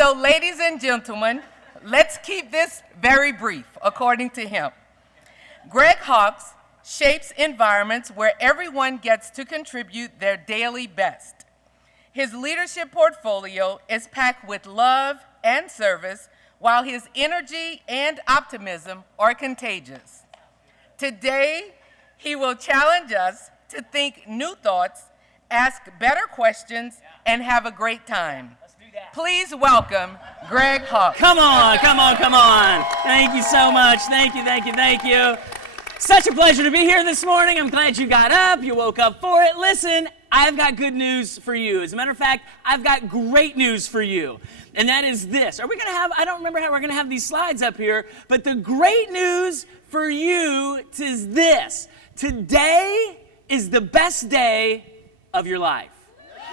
So, ladies and gentlemen, let's keep this very brief, according to him. Greg Hawkes shapes environments where everyone gets to contribute their daily best. His leadership portfolio is packed with love and service, while his energy and optimism are contagious. Today, he will challenge us to think new thoughts, ask better questions, and have a great time. Please welcome Greg Hawkes. Come on. Thank you so much. Thank you. Such a pleasure to be here this morning. I'm glad you got up, you woke up for it. Listen, I've got good news for you. As a matter of fact, I've got great news for you. And that is this. I don't remember how we're going to have these slides up here, but the great news for you is this. Today is the best day of your life.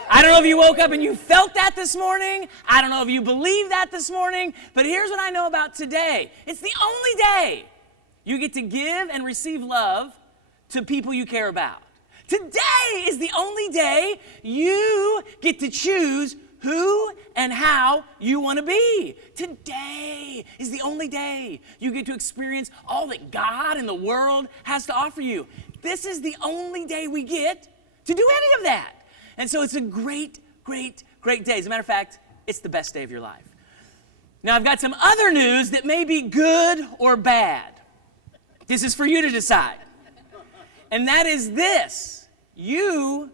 I don't know if you woke up and you felt that this morning. I don't know if you believe that this morning, but here's what I know about today. It's the only day you get to give and receive love to people you care about. Today is the only day you get to choose who and how you want to be. Today is the only day you get to experience all that God and the world has to offer you. This is the only day we get to do any of that. And so it's a great day. As a matter of fact, it's the best day of your life. Now, I've got some other news that may be good or bad. This is for you to decide. And that is this. You,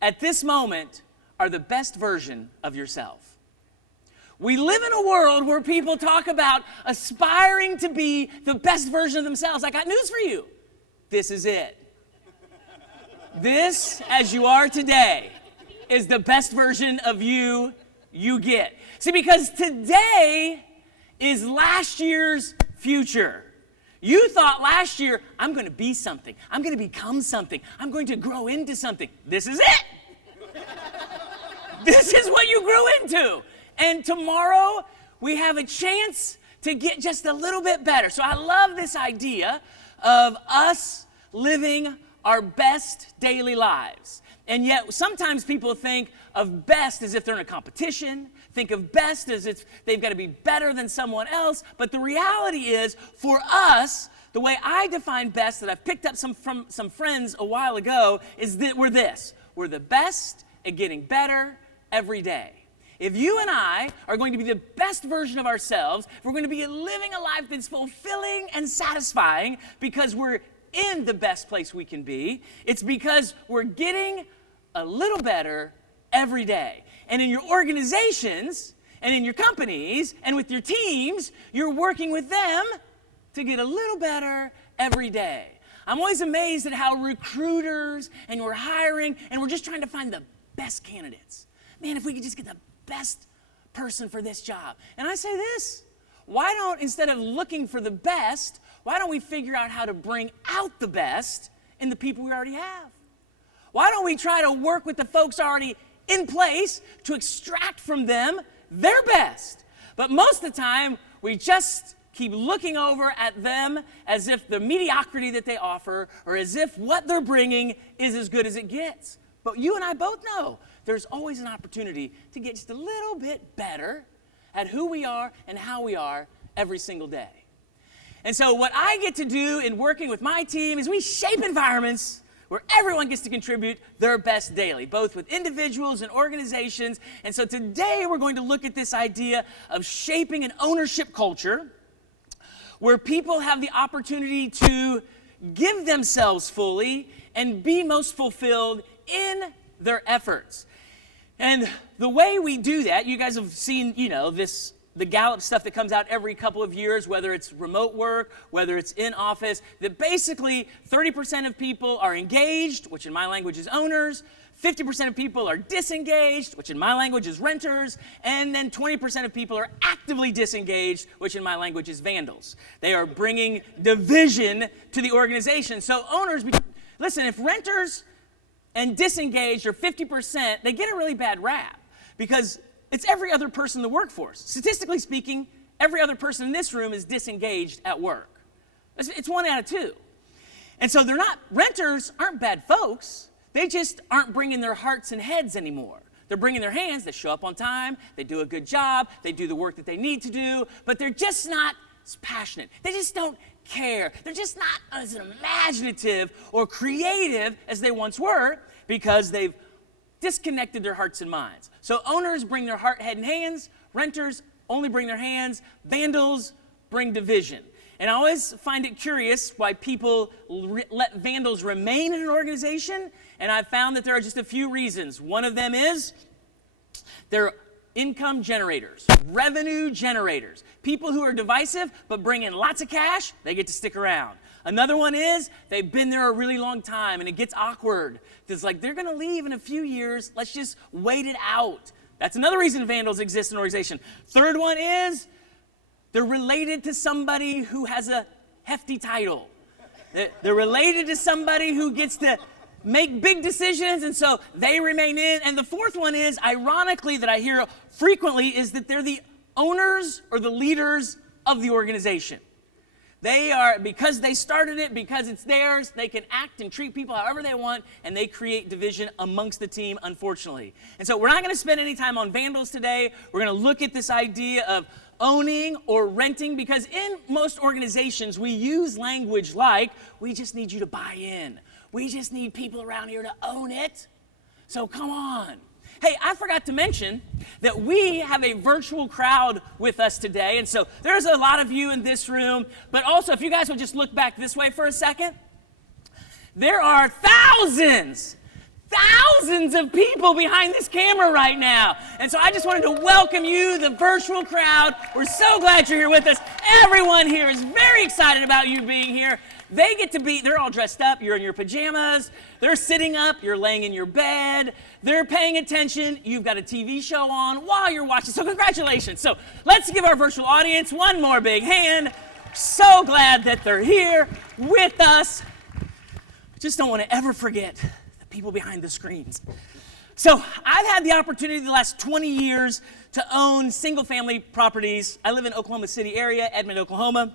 at this moment, are the best version of yourself. We live in a world where people talk about aspiring to be the best version of themselves. I got news for you. This is it. This, as you are today, is the best version of you get. See, because today is last year's future. You thought last year, I'm going to be something. I'm going to become something. I'm going to grow into something. This is it. This is what you grew into. And tomorrow, we have a chance to get just a little bit better. So I love this idea of us living our best daily lives. And yet, sometimes people think of best as if they're in a competition, think of best as if they've got to be better than someone else. But the reality is, for us, the way I define best that I've picked up from some friends a while ago is that we're this. We're the best at getting better every day. If you and I are going to be the best version of ourselves, if we're going to be living a life that's fulfilling and satisfying because we're in the best place we can be, it's because we're getting a little better every day. And in your organizations and in your companies and with your teams, you're working with them to get a little better every day. I'm always amazed at how recruiters and we're hiring and we're just trying to find the best candidates. Man, if we could just get the best person for this job. And I say this, why don't, instead of looking for the best, why don't we figure out how to bring out the best in the people we already have? Why don't we try to work with the folks already in place to extract from them their best? But most of the time, we just keep looking over at them as if the mediocrity that they offer or as if what they're bringing is as good as it gets. But you and I both know there's always an opportunity to get just a little bit better at who we are and how we are every single day. And so what I get to do in working with my team is we shape environments where everyone gets to contribute their best daily, both with individuals and organizations. And so today we're going to look at this idea of shaping an ownership culture where people have the opportunity to give themselves fully and be most fulfilled in their efforts. And the way we do that, you guys have seen, the Gallup stuff that comes out every couple of years, whether it's remote work, whether it's in office, that basically 30% of people are engaged, which in my language is owners, 50% of people are disengaged, which in my language is renters, and then 20% of people are actively disengaged, which in my language is vandals. They are bringing division to the organization. So owners, listen, if renters and disengaged are 50%, they get a really bad rap because it's every other person in the workforce. Statistically speaking, every other person in this room is disengaged at work. It's 1 out of 2. And so renters aren't bad folks. They just aren't bringing their hearts and heads anymore. They're bringing their hands, they show up on time, they do a good job, they do the work that they need to do, but they're just not as passionate. They just don't care. They're just not as imaginative or creative as they once were because they've disconnected their hearts and minds. So owners bring their heart, head, and hands. Renters only bring their hands. Vandals bring division. And I always find it curious why people let vandals remain in an organization, and I've found that there are just a few reasons. One of them is they're income generators, revenue generators. People who are divisive but bring in lots of cash, they get to stick around. Another one is they've been there a really long time and it gets awkward. It's like they're gonna leave in a few years, let's just wait it out. That's another reason vandals exist in an organization. Third one is they're related to somebody who has a hefty title. They're related to somebody who gets to make big decisions, and so they remain in. And the fourth one is, ironically, that I hear frequently, is that they're the owners or the leaders of the organization. They are, because they started it, because it's theirs, they can act and treat people however they want, and they create division amongst the team, unfortunately. And so we're not going to spend any time on vandals today. We're going to look at this idea of owning or renting, because in most organizations, we use language like, we just need you to buy in. We just need people around here to own it. So come on. Hey, I forgot to mention that we have a virtual crowd with us today. And so there's a lot of you in this room. But also, if you guys would just look back this way for a second, there are thousands of people behind this camera right now. And so I just wanted to welcome you, the virtual crowd. We're so glad you're here with us. Everyone here is very excited about you being here. They get to be, they're all dressed up, you're in your pajamas, they're sitting up, you're laying in your bed, they're paying attention, you've got a TV show on while you're watching, so congratulations. So let's give our virtual audience one more big hand. So glad that they're here with us. Just don't want to ever forget the people behind the screens. So I've had the opportunity the last 20 years to own single-family properties. I live in Oklahoma City area, Edmond, Oklahoma.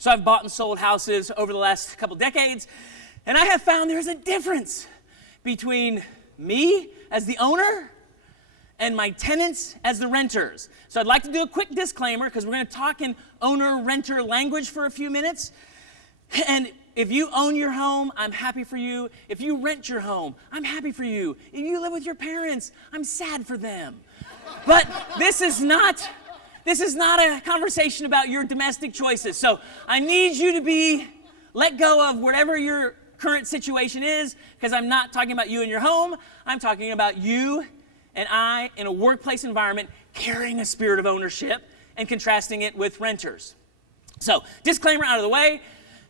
So I've bought and sold houses over the last couple decades, and I have found there's a difference between me as the owner and my tenants as the renters. So I'd like to do a quick disclaimer because we're going to talk in owner-renter language for a few minutes. And if you own your home, I'm happy for you. If you rent your home, I'm happy for you. If you live with your parents, I'm sad for them. But this is not a conversation about your domestic choices. So I need you to let go of whatever your current situation is, because I'm not talking about you in your home. I'm talking about you and I in a workplace environment carrying a spirit of ownership and contrasting it with renters. So disclaimer out of the way,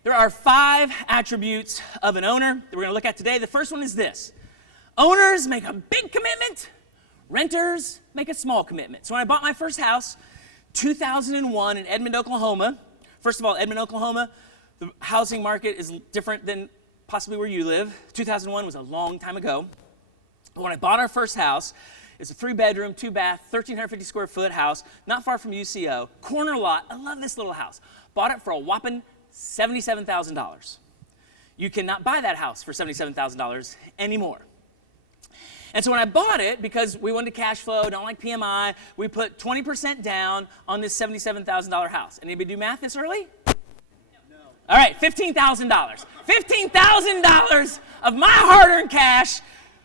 there are 5 attributes of an owner that we're going to look at today. The first one is this: owners make a big commitment, renters make a small commitment. So when I bought my first house, 2001 in Edmond, Oklahoma. First of all, Edmond, Oklahoma, the housing market is different than possibly where you live. 2001 was a long time ago. But when I bought our first house, it's a 3-bedroom, 2-bath, 1,350 square foot house, not far from UCO, corner lot. I love this little house. Bought it for a whopping $77,000. You cannot buy that house for $77,000 anymore. And so when I bought it, because we wanted cash flow, don't like PMI, we put 20% down on this $77,000 house. Anybody do math this early? No. All right, $15,000. $15,000 of my hard-earned cash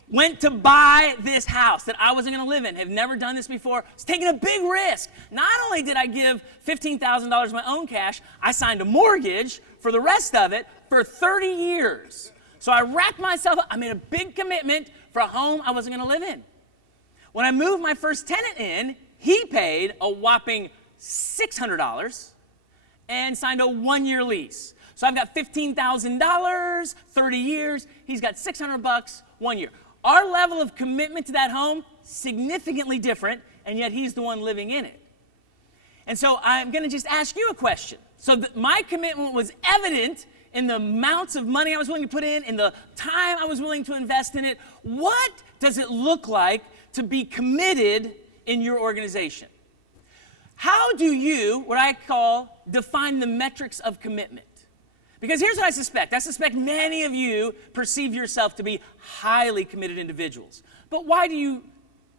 went to buy this house that I wasn't going to live in. Have never done this before. I was taking a big risk. Not only did I give $15,000 of my own cash, I signed a mortgage for the rest of it for 30 years. So I wrapped myself up. I made a big commitment for a home I wasn't going to live in. When I moved my first tenant in, he paid a whopping $600 and signed a 1-year lease. So I've got $15,000, 30 years. He's got $600, 1 year. Our level of commitment to that home, significantly different, and yet he's the one living in it. And so I'm going to just ask you a question. So my commitment was evident in the amounts of money I was willing to put in the time I was willing to invest in it. What does it look like to be committed in your organization? How do you, what I call, define the metrics of commitment? Because here's what I suspect. I suspect many of you perceive yourself to be highly committed individuals. But why do you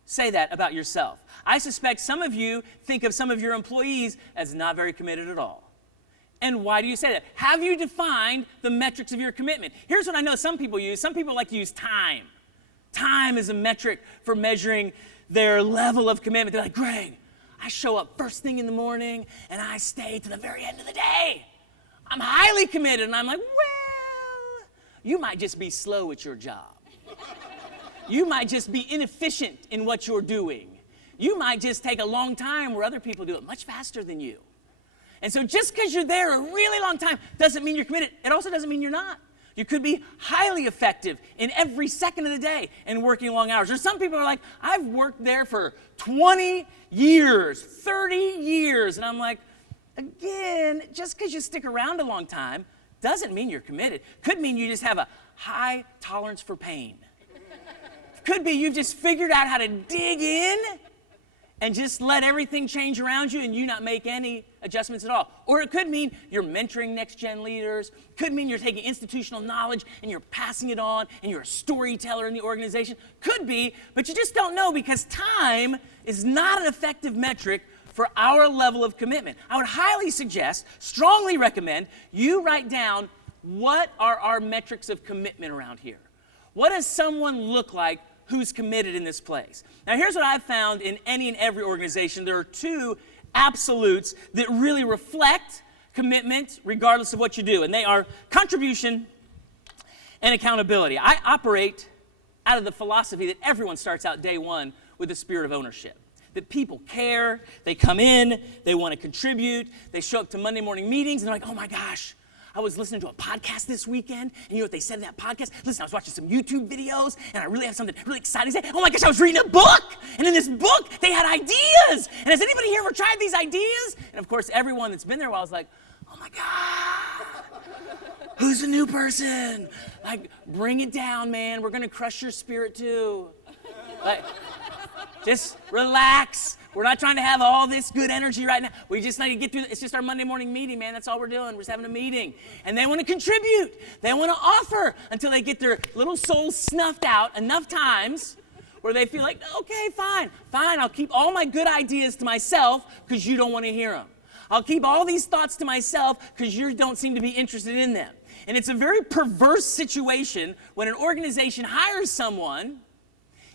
say that about yourself. I suspect some of you think of some of your employees as not very committed at all. And why do you say that? Have you defined the metrics of your commitment? Here's what I know some people use. Some people like to use time. Time is a metric for measuring their level of commitment. They're like, Greg, I show up first thing in the morning and I stay to the very end of the day. I'm highly committed. And I'm like, well, you might just be slow at your job. You might just be inefficient in what you're doing. You might just take a long time where other people do it much faster than you. And so just because you're there a really long time doesn't mean you're committed. It also doesn't mean you're not. You could be highly effective in every second of the day and working long hours. Or some people are like, I've worked there for 20 years, 30 years. And I'm like, again, just because you stick around a long time doesn't mean you're committed. Could mean you just have a high tolerance for pain. Could be you've just figured out how to dig in and just let everything change around you and you not make any adjustments at all. Or it could mean you're mentoring next-gen leaders. Could mean you're taking institutional knowledge and you're passing it on and you're a storyteller in the organization. Could be, but you just don't know because time is not an effective metric for our level of commitment. I would highly suggest, strongly recommend, you write down what are our metrics of commitment around here. What does someone look like who's committed in this place? Now, here's what I've found in any and every organization. There are two absolutes that really reflect commitment regardless of what you do, and they are contribution and accountability. I operate out of the philosophy that everyone starts out day one with the spirit of ownership, that people care, they come in, they want to contribute, they show up to Monday morning meetings, and they're like, oh my gosh, I was listening to a podcast this weekend, and you know what they said in that podcast? Listen, I was watching some YouTube videos, and I really have something really exciting to say. Oh my gosh, I was reading a book, and in this book, they had ideas. And has anybody here ever tried these ideas? And of course, everyone that's been there a while is like, oh my God, who's the new person? Like, bring it down, man. We're gonna crush your spirit too. Like, just relax. We're not trying to have all this good energy right now. We just need to get through. It's just our Monday morning meeting, man. That's all we're doing. We're just having a meeting. And they want to contribute. They want to offer until they get their little souls snuffed out enough times where they feel like, okay, fine. I'll keep all my good ideas to myself because you don't want to hear them. I'll keep all these thoughts to myself because you don't seem to be interested in them. And it's a very perverse situation when an organization hires someone,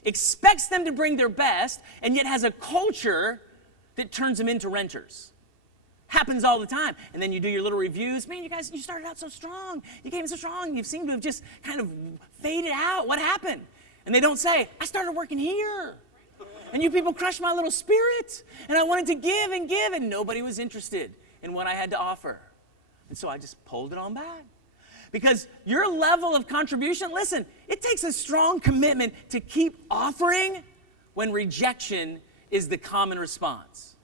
expects them to bring their best, and yet has a culture that turns them into renters. Happens all the time. And then you do your little reviews. Man, you guys, you started out so strong. You came in so strong. You seem to have just kind of faded out. What happened? And they don't say, I started working here. And you people crushed my little spirit. And I wanted to give, and nobody was interested in what I had to offer. And so I just pulled it on back. Because your level of contribution, listen, it takes a strong commitment to keep offering when rejection is the common response.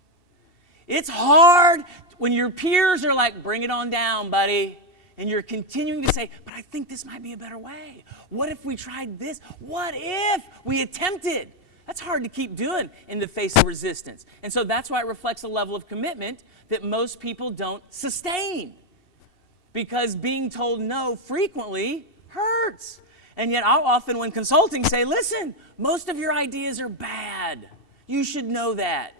It's hard when your peers are like, bring it on down, buddy. And you're continuing to say, but I think this might be a better way. What if we tried this? What if we attempted? That's hard to keep doing in the face of resistance. And so that's why it reflects a level of commitment that most people don't sustain. Because being told no frequently hurts. And yet I'll often, when consulting, say, listen, most of your ideas are bad. You should know that.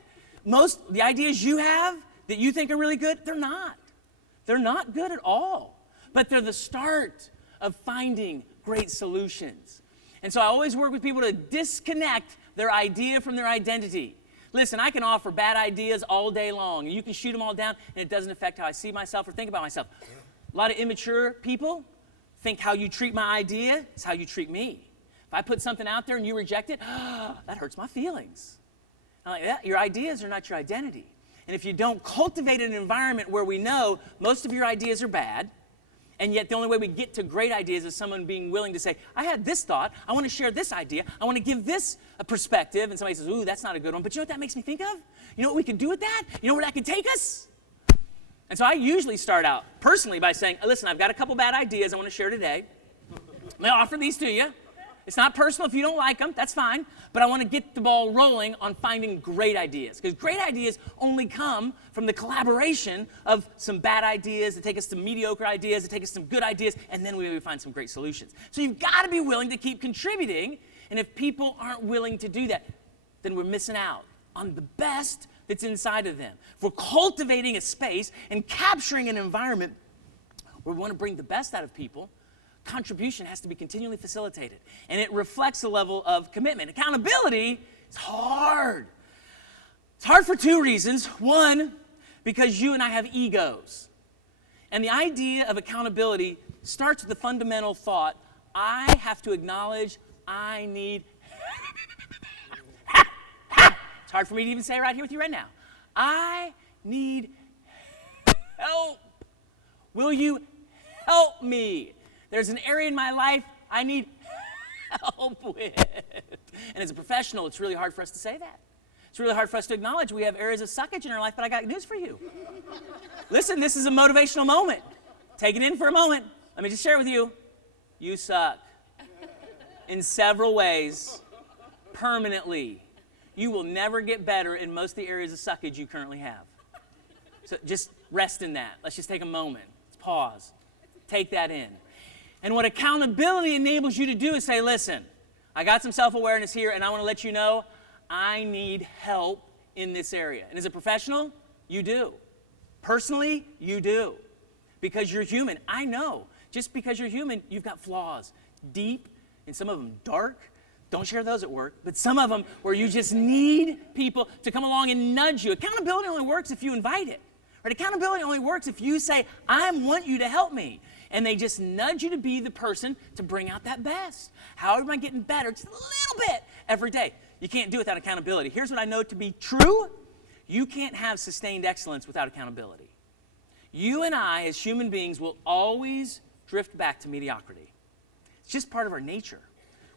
The ideas you have that you think are really good, they're not. They're not good at all. But they're the start of finding great solutions. And so I always work with people to disconnect their idea from their identity. Listen, I can offer bad ideas all day long, and you can shoot them all down, and it doesn't affect how I see myself or think about myself. A lot of immature people think how you treat my idea is how you treat me. If I put something out there and you reject it, that hurts my feelings. I'm like, yeah, your ideas are not your identity. And if you don't cultivate an environment where we know most of your ideas are bad, and yet the only way we get to great ideas is someone being willing to say, I had this thought, I want to share this idea, I want to give this a perspective, and somebody says, ooh, that's not a good one, but you know what that makes me think of? You know what we could do with that? You know where that could take us? And so I usually start out personally by saying, listen, I've got a couple bad ideas I want to share today. I'm going to offer these to you. It's not personal if you don't like them, that's fine. But I want to get the ball rolling on finding great ideas. Because great ideas only come from the collaboration of some bad ideas that take us to mediocre ideas, that take us to some good ideas, and then we find some great solutions. So you've got to be willing to keep contributing. And if people aren't willing to do that, then we're missing out on the best that's inside of them. If we're cultivating a space and capturing an environment where we want to bring the best out of people, contribution has to be continually facilitated. And it reflects a level of commitment. Accountability is hard. It's hard for two reasons. One, because you and I have egos. And the idea of accountability starts with the fundamental thought, I have to acknowledge I need It's hard for me to even say it right here with you right now. I need help. Will you help me? There's an area in my life I need help with. And as a professional, it's really hard for us to say that. It's really hard for us to acknowledge we have areas of suckage in our life, but I got news for you. Listen, this is a motivational moment. Take it in for a moment. Let me just share with you. You suck. In several ways, permanently. You will never get better in most of the areas of suckage you currently have. So just rest in that. Let's just take a moment. Let's pause. Take that in. And what accountability enables you to do is say, listen, I got some self-awareness here, and I want to let you know I need help in this area. And as a professional, you do. Personally, you do. Because you're human. I know. Just because you're human, you've got flaws. Deep, and some of them dark. Don't share those at work. But some of them where you just need people to come along and nudge you. Accountability only works if you invite it. Right? Accountability only works if you say, I want you to help me. And they just nudge you to be the person to bring out that best. How am I getting better? Just a little bit every day. You can't do it without accountability. Here's what I know to be true. You can't have sustained excellence without accountability. You and I, as human beings, will always drift back to mediocrity. It's just part of our nature.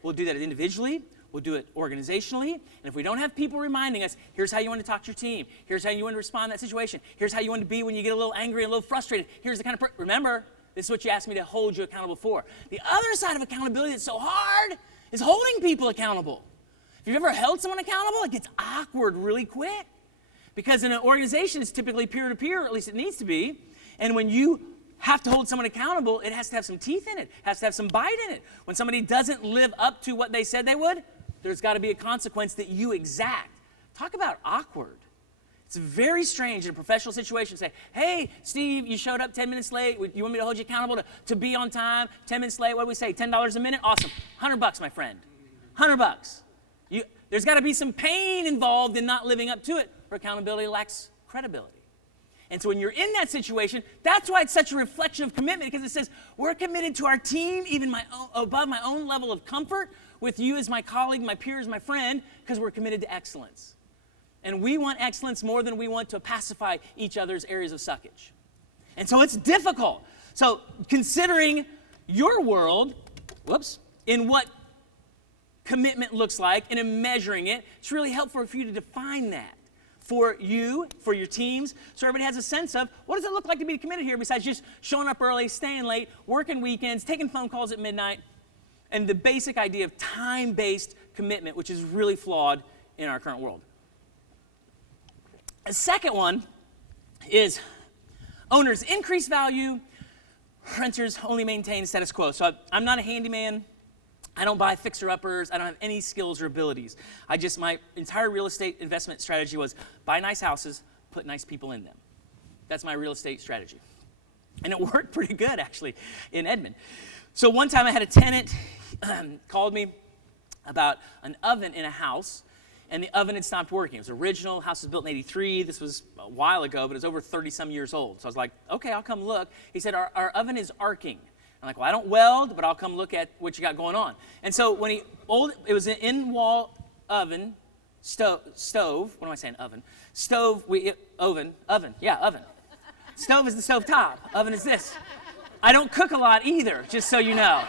We'll do that individually. We'll do it organizationally. And if we don't have people reminding us, here's how you want to talk to your team. Here's how you want to respond to that situation. Here's how you want to be when you get a little angry and a little frustrated. Here's the kind of remember, this is what you asked me to hold you accountable for. The other side of accountability that's so hard is holding people accountable. If you've ever held someone accountable, it gets awkward really quick. Because in an organization, it's typically peer-to-peer, or at least it needs to be. And when you have to hold someone accountable, it has to have some teeth in it, has to have some bite in it. When somebody doesn't live up to what they said they would, there's got to be a consequence that you exact. Talk about awkward. It's very strange in a professional situation to say, hey, Steve, you showed up 10 minutes late. You want me to hold you accountable to be on time? 10 minutes late, what do we say, $10 a minute? Awesome. $100, my friend. $100. There's got to be some pain involved in not living up to it, or accountability lacks credibility. And so when you're in that situation, that's why it's such a reflection of commitment, because it says we're committed to our team, even above my own level of comfort, with you as my colleague, my peer as my friend, because we're committed to excellence. And we want excellence more than we want to pacify each other's areas of suckage. And so it's difficult. So considering your world, in what commitment looks like and in measuring it, it's really helpful for you to define that for you, for your teams, so everybody has a sense of what does it look like to be committed here besides just showing up early, staying late, working weekends, taking phone calls at midnight, and the basic idea of time-based commitment, which is really flawed in our current world. The second one is owners increase value, renters only maintain status quo. So I'm not a handyman. I don't buy fixer-uppers. I don't have any skills or abilities. My entire real estate investment strategy was buy nice houses, put nice people in them. That's my real estate strategy. And it worked pretty good, actually, in Edmond. So one time I had a tenant called me about an oven in a house, and the oven had stopped working. It was original. House was built in 83. This was a while ago, but it was over 30-some years old. So I was like, okay, I'll come look. He said, our oven is arcing. I'm like, well, I don't weld, but I'll come look at what you got going on. And so when it was an in-wall oven, stove. What am I saying, oven? Oven. Stove is the stove top. Oven is this. I don't cook a lot either, just so you know.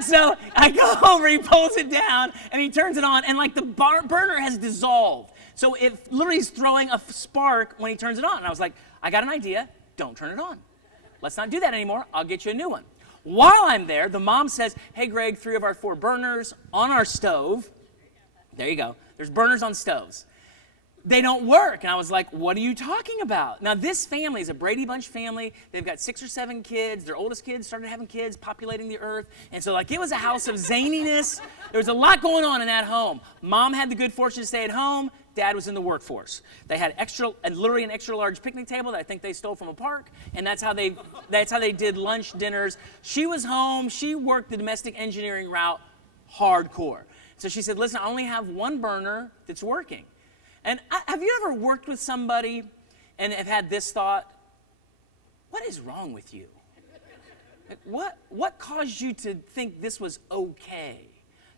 So I go over, he pulls it down, and he turns it on, and like the burner has dissolved. So it literally is throwing a spark when he turns it on. And I was like, I got an idea. Don't turn it on. Let's not do that anymore. I'll get you a new one. While I'm there, the mom says, hey, Greg, 3 of our 4 burners on our stove. There you go. There's burners on stoves. they don't work. And I was like, what are you talking about? Now, this family is a Brady Bunch family. They've got 6 or 7 kids. Their oldest kids started having kids, populating the earth. And so, like, it was a house of zaniness. There was a lot going on in that home. Mom had the good fortune to stay at home. Dad was in the workforce. They had literally an extra large picnic table that I think they stole from a park, and that's how they did lunch, dinners. She was home. She worked the domestic engineering route hardcore. So she said, listen, I only have one burner that's working. And have you ever worked with somebody and have had this thought, what is wrong with you? Like, what caused you to think this was okay,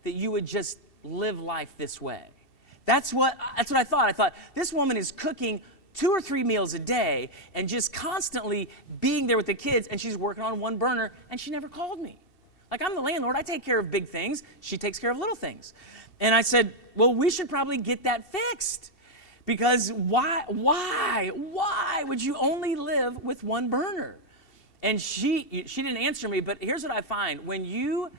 that you would just live life this way? That's what I thought. I thought, this woman is cooking 2 or 3 meals a day and just constantly being there with the kids, and she's working on one burner, and she never called me. Like, I'm the landlord. I take care of big things. She takes care of little things. And I said, well, we should probably get that fixed. Because why would you only live with one burner? And she didn't answer me, but here's what I find. When you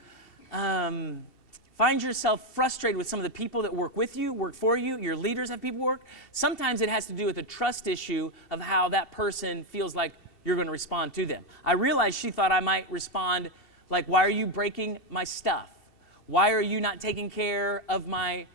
find yourself frustrated with some of the people that work with you, work for you, your leaders have people work, sometimes it has to do with a trust issue of how that person feels like you're going to respond to them. I realized she thought I might respond like, why are you breaking my stuff? Why are you not taking care of my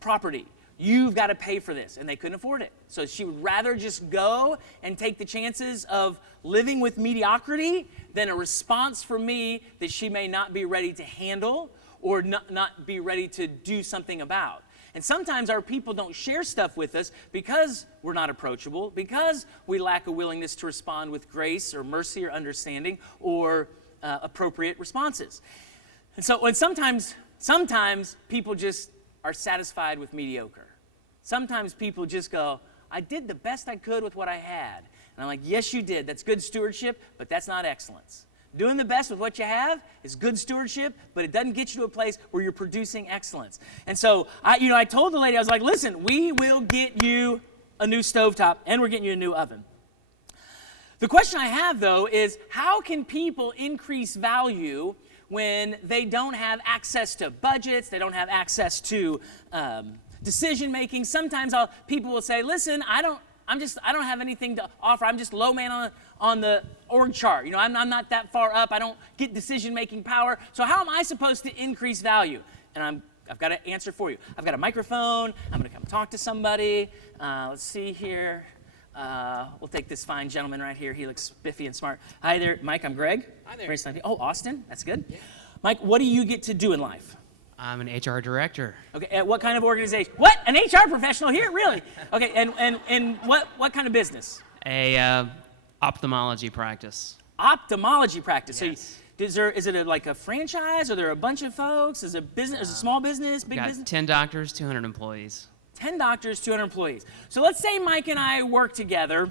property? You've got to pay for this. And they couldn't afford it. So she would rather just go and take the chances of living with mediocrity than a response from me that she may not be ready to handle or not be ready to do something about. And sometimes our people don't share stuff with us because we're not approachable, because we lack a willingness to respond with grace or mercy or understanding or appropriate responses. And so when sometimes people just are satisfied with mediocre. Sometimes people just go, I did the best I could with what I had. And I'm like, yes, you did. That's good stewardship, but that's not excellence. Doing the best with what you have is good stewardship, but it doesn't get you to a place where you're producing excellence. And so I told the lady, I was like, listen, we will get you a new stovetop, and we're getting you a new oven. The question I have, though, is how can people increase value when they don't have access to budgets, they don't have access to decision making? Sometimes people will say, listen, I don't have anything to offer. I'm just low man on the org chart. You know, I'm not that far up. I don't get decision making power. So how am I supposed to increase value? And I've got an answer for you. I've got a microphone. I'm going to come talk to somebody. Let's see here. We'll take this fine gentleman right here. He looks spiffy and smart. Hi there, Mike. I'm Greg. Hi there. Very nice to meet you. Oh, Austin. That's good. Yeah. Mike, what do you get to do in life? I'm an HR director. Okay. At what kind of organization? What? An HR professional here? Really? Okay. And what kind of business? A ophthalmology practice. Ophthalmology practice. Yes. So is it like a franchise? Are there a bunch of folks? Is it business? Is it a small business? Big Got business? 10 doctors, 200 employees. 10 doctors, 200 employees. So let's say Mike and I work together,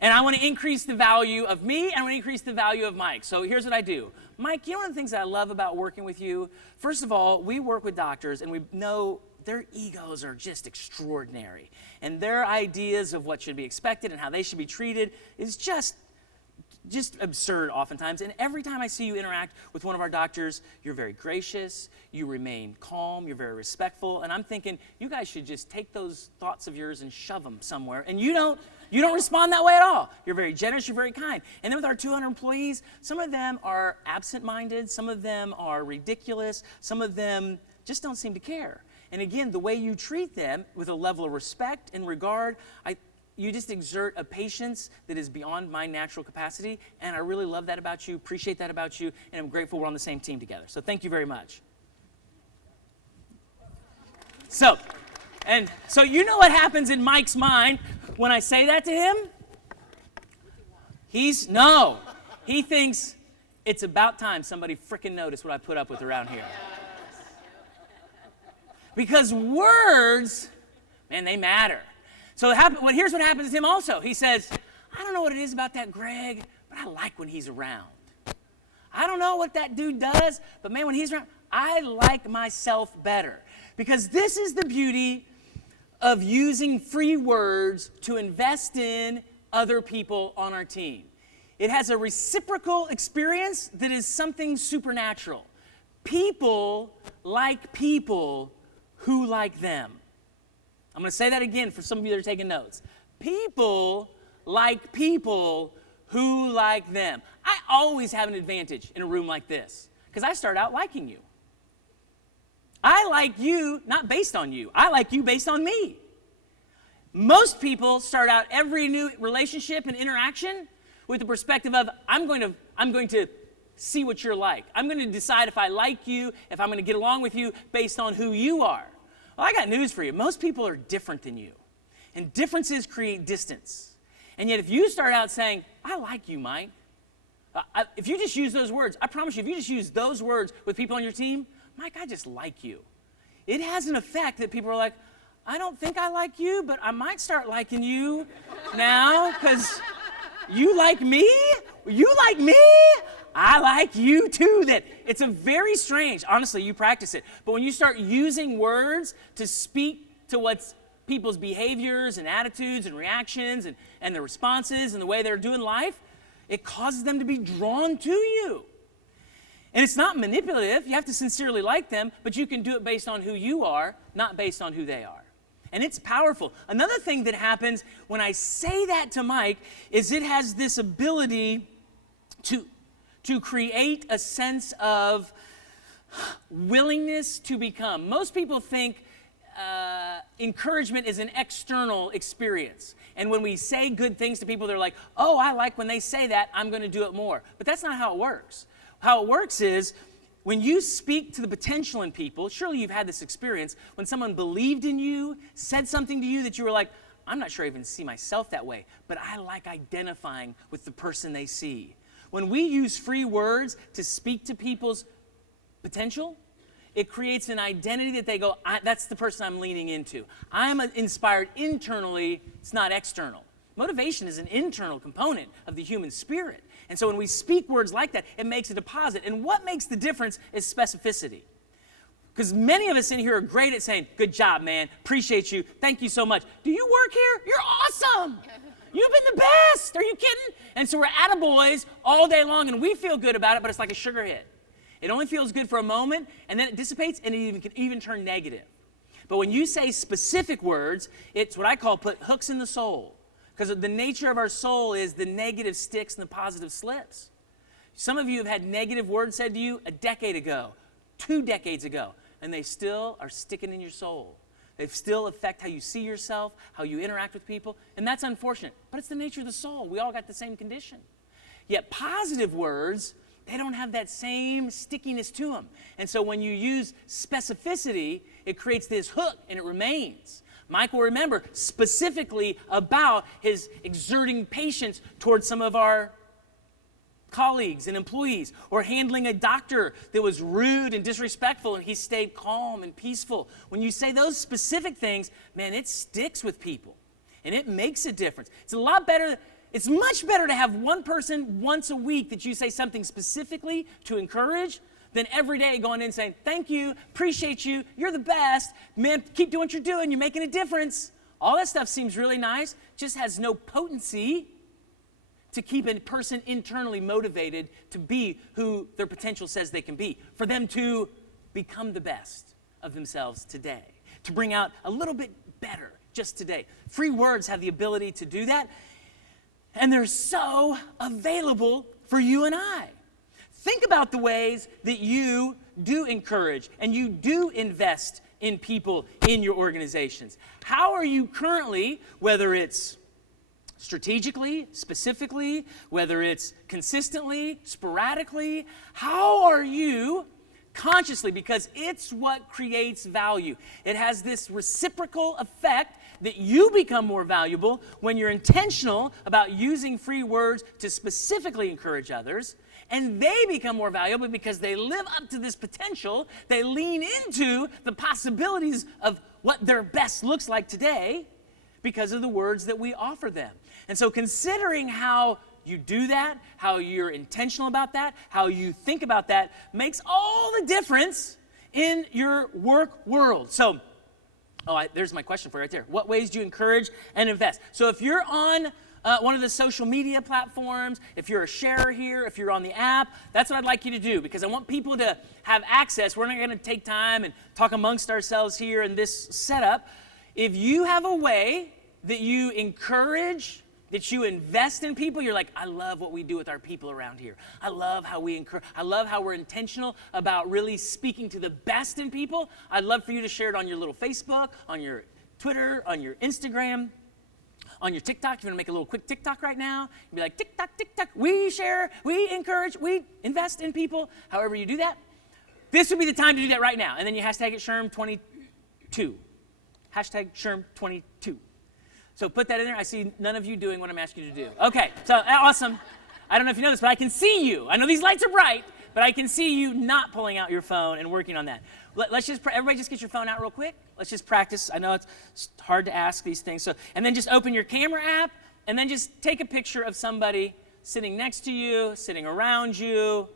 and I want to increase the value of me, and I want to increase the value of Mike. So here's what I do. Mike, you know one of the things that I love about working with you? First of all, we work with doctors, and we know their egos are just extraordinary. And their ideas of what should be expected and how they should be treated is just absurd oftentimes. And every time I see you interact with one of our doctors, you're very gracious, you remain calm, you're very respectful. And I'm thinking, you guys should just take those thoughts of yours and shove them somewhere. And you don't respond that way at all. You're very generous, you're very kind. And then with our 200 employees, some of them are absent-minded, some of them are ridiculous, some of them just don't seem to care. And again, the way you treat them with a level of respect and regard, you just exert a patience that is beyond my natural capacity, and I really love that about you, appreciate that about you, and I'm grateful we're on the same team together. So thank you very much. So you know what happens in Mike's mind when I say that to him? He thinks it's about time somebody frickin' noticed what I put up with around here. Because words, man, they matter. So here's what happens to him also. He says, I don't know what it is about that Greg, but I like when he's around. I don't know what that dude does, but man, when he's around, I like myself better. Because this is the beauty of using free words to invest in other people on our team. It has a reciprocal experience that is something supernatural. People like people who like them. I'm going to say that again for some of you that are taking notes. People like people who like them. I always have an advantage in a room like this because I start out liking you. I like you not based on you. I like you based on me. Most people start out every new relationship and interaction with the perspective of, I'm going to see what you're like. I'm going to decide if I like you, if I'm going to get along with you based on who you are. Well, I got news for you. Most people are different than you. And differences create distance. And yet if you start out saying, I like you, Mike. If you just use those words, I promise you, if you just use those words with people on your team, Mike, I just like you. It has an effect that people are like, I don't think I like you, but I might start liking you now because you like me? You like me? I like you too. That it's a very strange, honestly, you practice it. But when you start using words to speak to what's people's behaviors and attitudes and reactions and their responses and the way they're doing life, it causes them to be drawn to you. And it's not manipulative. You have to sincerely like them, but you can do it based on who you are, not based on who they are. And it's powerful. Another thing that happens when I say that to Mike is it has this ability to create a sense of willingness to become. Most people think encouragement is an external experience. And when we say good things to people, they're like, oh, I like when they say that, I'm going to do it more. But that's not how it works. How it works is when you speak to the potential in people, surely you've had this experience, when someone believed in you, said something to you that you were like, I'm not sure I even see myself that way, but I like identifying with the person they see. When we use free words to speak to people's potential, it creates an identity that they go, that's the person I'm leaning into. I'm inspired internally, it's not external. Motivation is an internal component of the human spirit. And so when we speak words like that, it makes a deposit. And what makes the difference is specificity. Because many of us in here are great at saying, good job, man, appreciate you, thank you so much. Do you work here? You're awesome. You've been the best. Are you kidding? And so we're attaboys all day long, and we feel good about it, but it's like a sugar hit. It only feels good for a moment, and then it dissipates, and it can even turn negative. But when you say specific words, it's what I call put hooks in the soul. Because the nature of our soul is the negative sticks and the positive slips. Some of you have had negative words said to you a decade ago, 2 decades ago, and they still are sticking in your soul. They still affect how you see yourself, how you interact with people, and that's unfortunate. But it's the nature of the soul. We all got the same condition. Yet positive words, they don't have that same stickiness to them. And so when you use specificity, it creates this hook and it remains. Mike will remember specifically about his exerting patience towards some of our colleagues and employees, or handling a doctor that was rude and disrespectful and he stayed calm and peaceful. When you say those specific things, man, it sticks with people and it makes a difference. It's much better to have one person once a week that you say something specifically to encourage than every day going in saying, thank you, appreciate you, you're the best, man, keep doing what you're doing, you're making a difference. All that stuff seems really nice, just has no potency to keep a person internally motivated to be who their potential says they can be, for them to become the best of themselves today, to bring out a little bit better just today. Free words have the ability to do that, and they're so available for you and I. Think about the ways that you do encourage and you do invest in people in your organizations. How are you currently, whether it's strategically, specifically, whether it's consistently, sporadically, how are you consciously, because it's what creates value. It has this reciprocal effect that you become more valuable when you're intentional about using free words to specifically encourage others, and they become more valuable because they live up to this potential. They lean into the possibilities of what their best looks like today because of the words that we offer them. And so considering how you do that, how you're intentional about that, how you think about that, makes all the difference in your work world. So, there's my question for you right there. What ways do you encourage and invest? So if you're on one of the social media platforms, if you're a sharer here, if you're on the app, that's what I'd like you to do, because I want people to have access. We're not going to take time and talk amongst ourselves here in this setup. If you have a way that you encourage, that you invest in people, you're like, I love what we do with our people around here. I love how we encourage, I love how we're intentional about really speaking to the best in people. I'd love for you to share it on your little Facebook, on your Twitter, on your Instagram, on your TikTok. If you want to make a little quick TikTok right now, you'd be like, TikTok, TikTok, we share, we encourage, we invest in people. However you do that, this would be the time to do that right now. And then you hashtag it SHRM22. Hashtag SHRM22. So put that in there. I see none of you doing what I'm asking you to do. Okay, so awesome. I don't know if you know this, but I can see you. I know these lights are bright, but I can see you not pulling out your phone and working on that. Let's just, everybody just get your phone out real quick. Let's just practice. I know it's hard to ask these things. And then just open your camera app, and then just take a picture of somebody sitting next to you, sitting around you.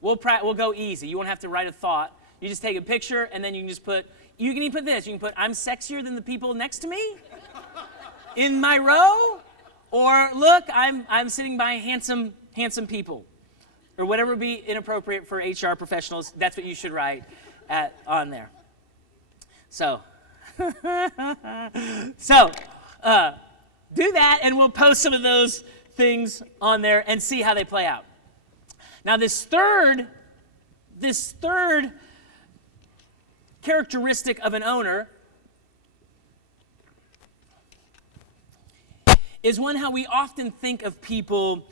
We'll go easy. You won't have to write a thought. You just take a picture, and then you can just put, you can even put this. You can put, I'm sexier than the people next to me in my row, or look, I'm sitting by handsome people, or whatever would be inappropriate for HR professionals. That's what you should write on there. So, do that, and we'll post some of those things on there and see how they play out. Now, this third characteristic of an owner is one how we often think of people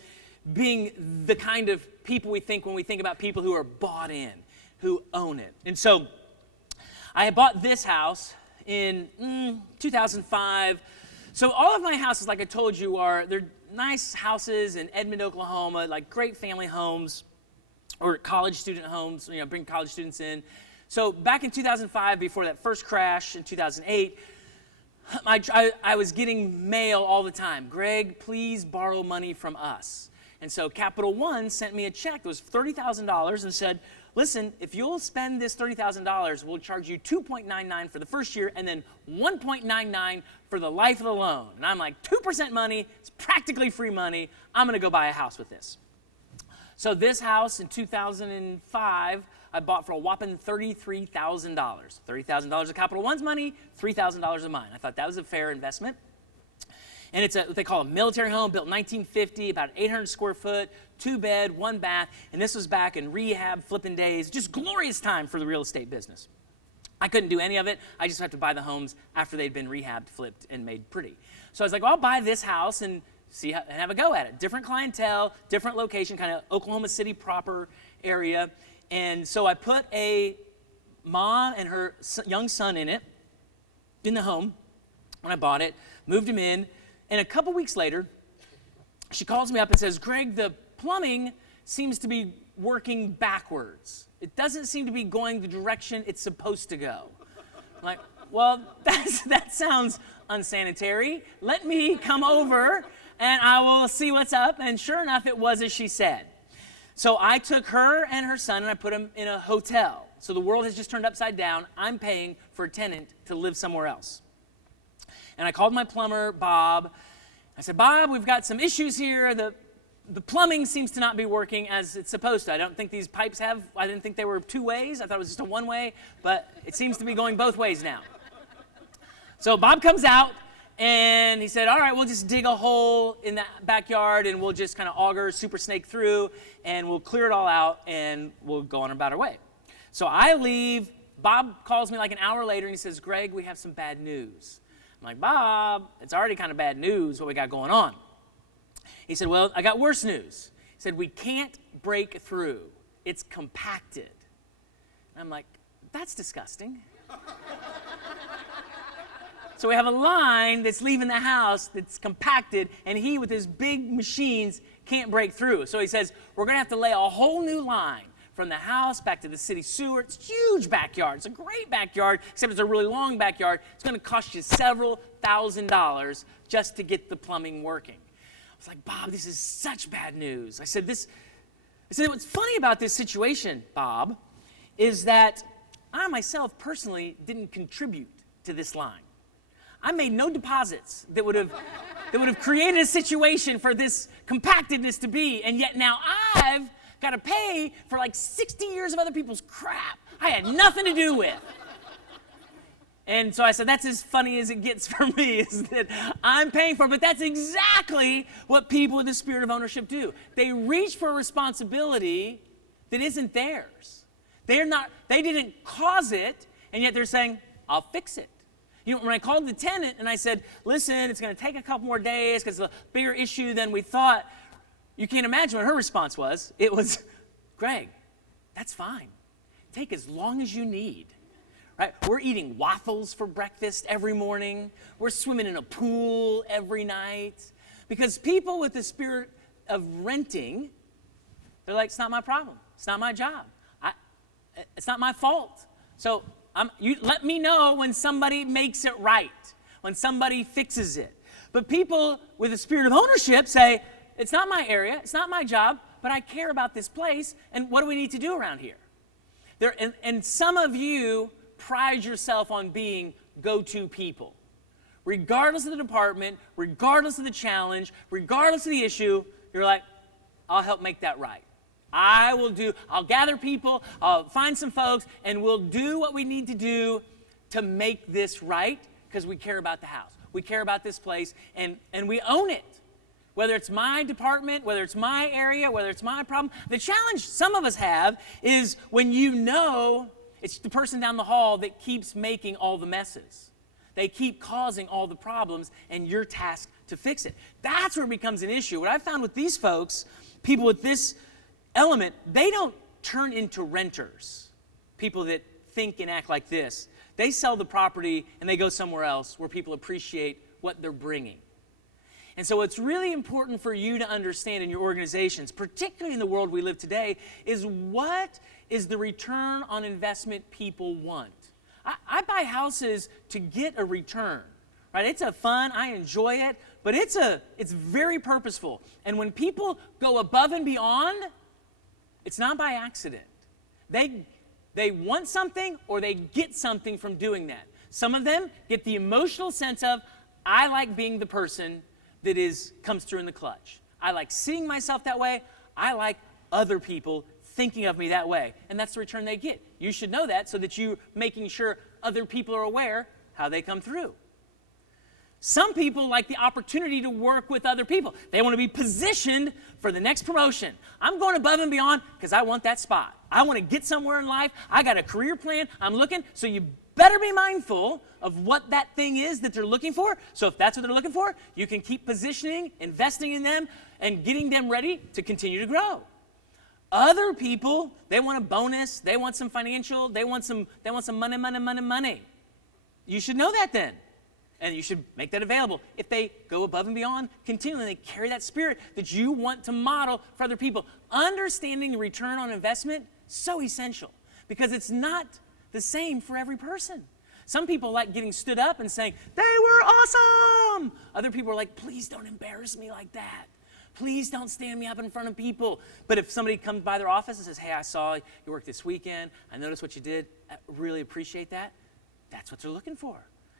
being the kind of people we think when we think about people who are bought in, who own it. And so I had bought this house in 2005. So all of my houses, like I told you, they're nice houses in Edmond, Oklahoma, like great family homes or college student homes, bring college students in. So back in 2005, before that first crash in 2008, I was getting mail all the time. Greg, please borrow money from us. And so Capital One sent me a check that was $30,000 and said, listen, if you'll spend this $30,000, we'll charge you $2.99 for the first year and then $1.99 for the life of the loan. And I'm like, 2% money, it's practically free money. I'm going to go buy a house with this. So this house in 2005, I bought for a whopping $33,000. $30,000 of Capital One's money, $3,000 of mine. I thought that was a fair investment. And it's what they call a military home, built in 1950, about 800 square foot, 2-bed, 1 bath. And this was back in rehab flipping days. Just glorious time for the real estate business. I couldn't do any of it. I just had to buy the homes after they'd been rehabbed, flipped, and made pretty. So I was like, well, I'll buy this house and and have a go at it. Different clientele, different location, kind of Oklahoma City proper area. And so I put a mom and her young son in the home when I bought it, moved him in, and a couple weeks later, she calls me up and says, Greg, the plumbing seems to be working backwards. It doesn't seem to be going the direction it's supposed to go. I'm like, well, that sounds unsanitary. Let me come over and I will see what's up. And sure enough, it was as she said. So I took her and her son and I put them in a hotel. So the world has just turned upside down. I'm paying for a tenant to live somewhere else. And I called my plumber, Bob. I said, Bob, we've got some issues here. The plumbing seems to not be working as it's supposed to. I don't think these pipes I didn't think they were 2 ways. I thought it was just a 1-way, but it seems to be going both ways now. So Bob comes out and he said, all right, we'll just dig a hole in the backyard and we'll just kind of auger, super snake through, and we'll clear it all out and we'll go on about our way. So I leave. Bob calls me like an hour later and he says, Greg, we have some bad news. I'm like, Bob, it's already kind of bad news what we got going on. He said, well, I got worse news. He said, we can't break through. It's compacted. And I'm like, that's disgusting. So we have a line that's leaving the house that's compacted, and he, with his big machines, can't break through. So he says, we're going to have to lay a whole new line from the house back to the city sewer. It's a huge backyard. It's a great backyard, except it's a really long backyard. It's going to cost you several $1,000s just to get the plumbing working. I was like, Bob, this is such bad news. I said, what's funny about this situation, Bob, is that I myself personally didn't contribute to this line. I made no deposits that would have created a situation for this compactedness to be, and yet now I've got to pay for like 60 years of other people's crap I had nothing to do with. And so I said, that's as funny as it gets for me, is that I'm paying for it. But that's exactly what people with the spirit of ownership do. They reach for a responsibility that isn't theirs. They didn't cause it, and yet they're saying, I'll fix it. You know, when I called the tenant and I said, listen, it's going to take a couple more days because it's a bigger issue than we thought, you can't imagine what her response was. It was, Greg, that's fine. Take as long as you need. Right? We're eating waffles for breakfast every morning. We're swimming in a pool every night. Because people with the spirit of renting, they're like, it's not my problem. It's not my job. It's not my fault. So you let me know when somebody makes it right, when somebody fixes it. But people with a spirit of ownership say, it's not my area, it's not my job, but I care about this place, and what do we need to do around here? And some of you pride yourself on being go-to people. Regardless of the department, regardless of the challenge, regardless of the issue, you're like, I'll help make that right. I'll gather people, I'll find some folks, and we'll do what we need to do to make this right because we care about the house. We care about this place, and we own it. Whether it's my department, whether it's my area, whether it's my problem. The challenge some of us have is when you know it's the person down the hall that keeps making all the messes. They keep causing all the problems, and you're tasked to fix it. That's where it becomes an issue. What I found with these folks, people with this element, they don't turn into renters. People that think and act like this. They sell the property, and they go somewhere else where people appreciate what they're bringing. And so what's really important for you to understand in your organizations, particularly in the world we live today, is what is the return on investment people want. I buy houses to get a return, right? It's a fun, I enjoy it, but it's very purposeful. And when people go above and beyond, it's not by accident. They want something or they get something from doing that. Some of them get the emotional sense of, I like being the person that comes through in the clutch. I like seeing myself that way. I like other people thinking of me that way. And that's the return they get. You should know that so that you're making sure other people are aware how they come through. Some people like the opportunity to work with other people. They want to be positioned for the next promotion. I'm going above and beyond because I want that spot. I want to get somewhere in life. I got a career plan. I'm looking. So you better be mindful of what that thing is that they're looking for. So if that's what they're looking for, you can keep positioning, investing in them, and getting them ready to continue to grow. Other people, they want a bonus, they want some financial, they want some money. You should know that then. And you should make that available. If they go above and beyond, continually, they carry that spirit that you want to model for other people. Understanding the return on investment, so essential. Because it's not the same for every person. Some people like getting stood up and saying, they were awesome. Other people are like, please don't embarrass me like that. Please don't stand me up in front of people. But if somebody comes by their office and says, hey, I saw you work this weekend. I noticed what you did. I really appreciate that. That's what they're looking for.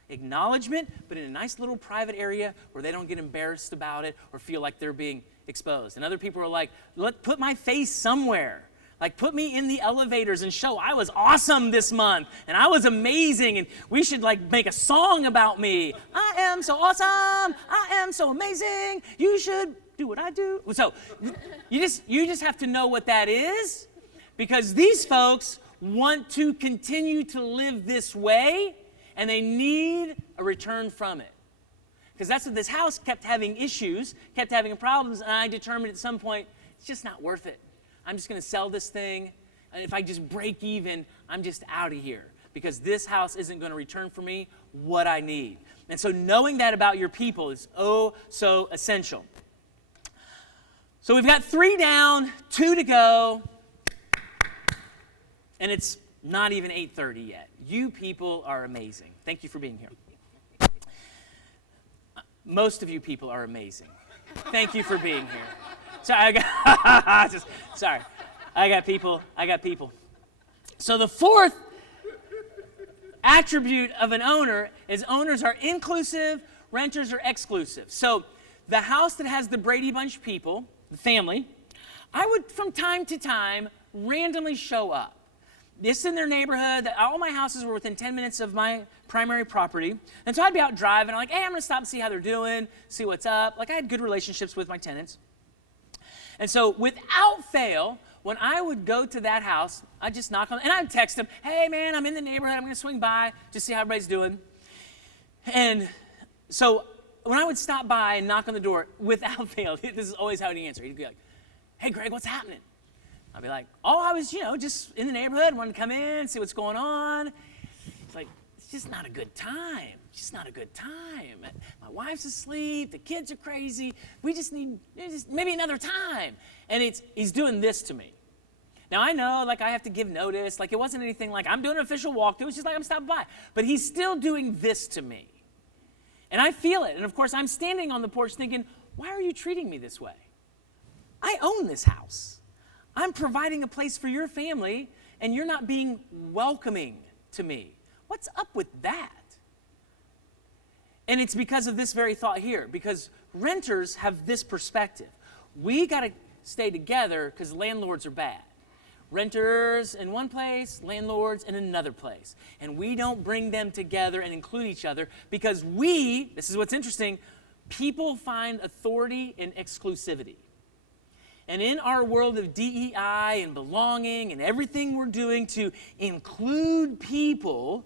Acknowledgement, but in a nice little private area where they don't get embarrassed about it or feel like they're being exposed. And other people are like, put my face somewhere. Like, put me in the elevators and show I was awesome this month, and I was amazing, and we should, make a song about me. I am so awesome. I am so amazing. You should do what I do. So you just have to know what that is, because these folks want to continue to live this way, and they need a return from it. Because that's what this house kept having issues, kept having problems, and I determined at some point, it's just not worth it. I'm just going to sell this thing, and if I just break even, I'm just out of here because this house isn't going to return for me what I need. And so knowing that about your people is oh so essential. So we've got 3 down, 2 to go, and it's not even 8:30 yet. You people are amazing. Thank you for being here. Most of you people are amazing. Thank you for being here. Sorry, I got people. So the fourth attribute of an owner is owners are inclusive, renters are exclusive. So the house that has the Brady Bunch people, the family, I would from time to time randomly show up. This in their neighborhood. All my houses were within 10 minutes of my primary property. And so I'd be out driving. I'm like, hey, I'm going to stop and see how they're doing, see what's up. Like, I had good relationships with my tenants. And so without fail, when I would go to that house, I'd just knock on, and I'd text them, hey, man, I'm in the neighborhood. I'm going to swing by, just see how everybody's doing. And so when I would stop by and knock on the door, without fail, this is always how he'd answer. He'd be like, hey, Greg, what's happening? I'd be like, oh, I was, just in the neighborhood, wanted to come in, see what's going on. It's like, it's just not a good time. It's just not a good time. My wife's asleep, the kids are crazy. We just need maybe another time. And he's doing this to me. Now, I know, like, I have to give notice. Like, it wasn't anything like I'm doing an official walkthrough. It was just like I'm stopping by. But he's still doing this to me. And I feel it. And, of course, I'm standing on the porch thinking, why are you treating me this way? I own this house. I'm providing a place for your family, and you're not being welcoming to me. What's up with that? And it's because of this very thought here, because renters have this perspective. We got to stay together because landlords are bad. Renters in one place, landlords in another place. And we don't bring them together and include each other because this is what's interesting, people find authority in exclusivity. And in our world of DEI and belonging and everything we're doing to include people,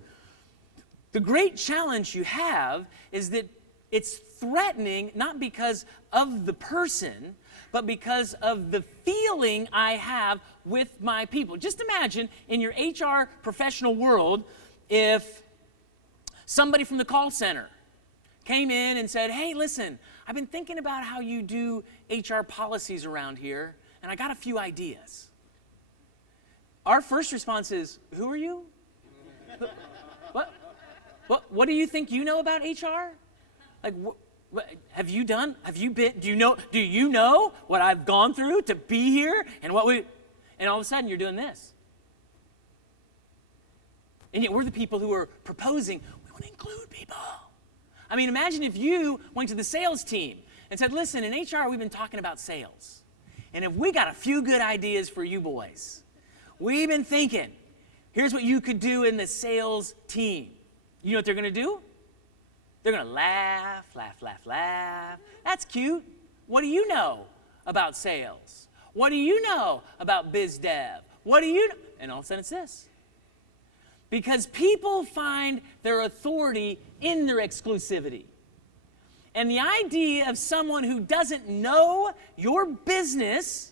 the great challenge you have is that it's threatening not because of the person, but because of the feeling I have with my people. Just imagine in your HR professional world if somebody from the call center came in and said, hey, listen, I've been thinking about how you do HR policies around here, and I got a few ideas. Our first response is, who are you? What do you think you know about HR? Like, have you been, do you know what I've gone through to be here and and all of a sudden you're doing this. And yet we're the people who are proposing, we want to include people. I mean, imagine if you went to the sales team and said, listen, in HR, we've been talking about sales. And if we got a few good ideas for you boys, we've been thinking, here's what you could do in the sales team. You know what they're going to do? They're going to laugh, laugh, laugh, laugh. That's cute. What do you know about sales? What do you know about biz dev? What do you know? And all of a sudden it's this. Because people find their authority in their exclusivity. And the idea of someone who doesn't know your business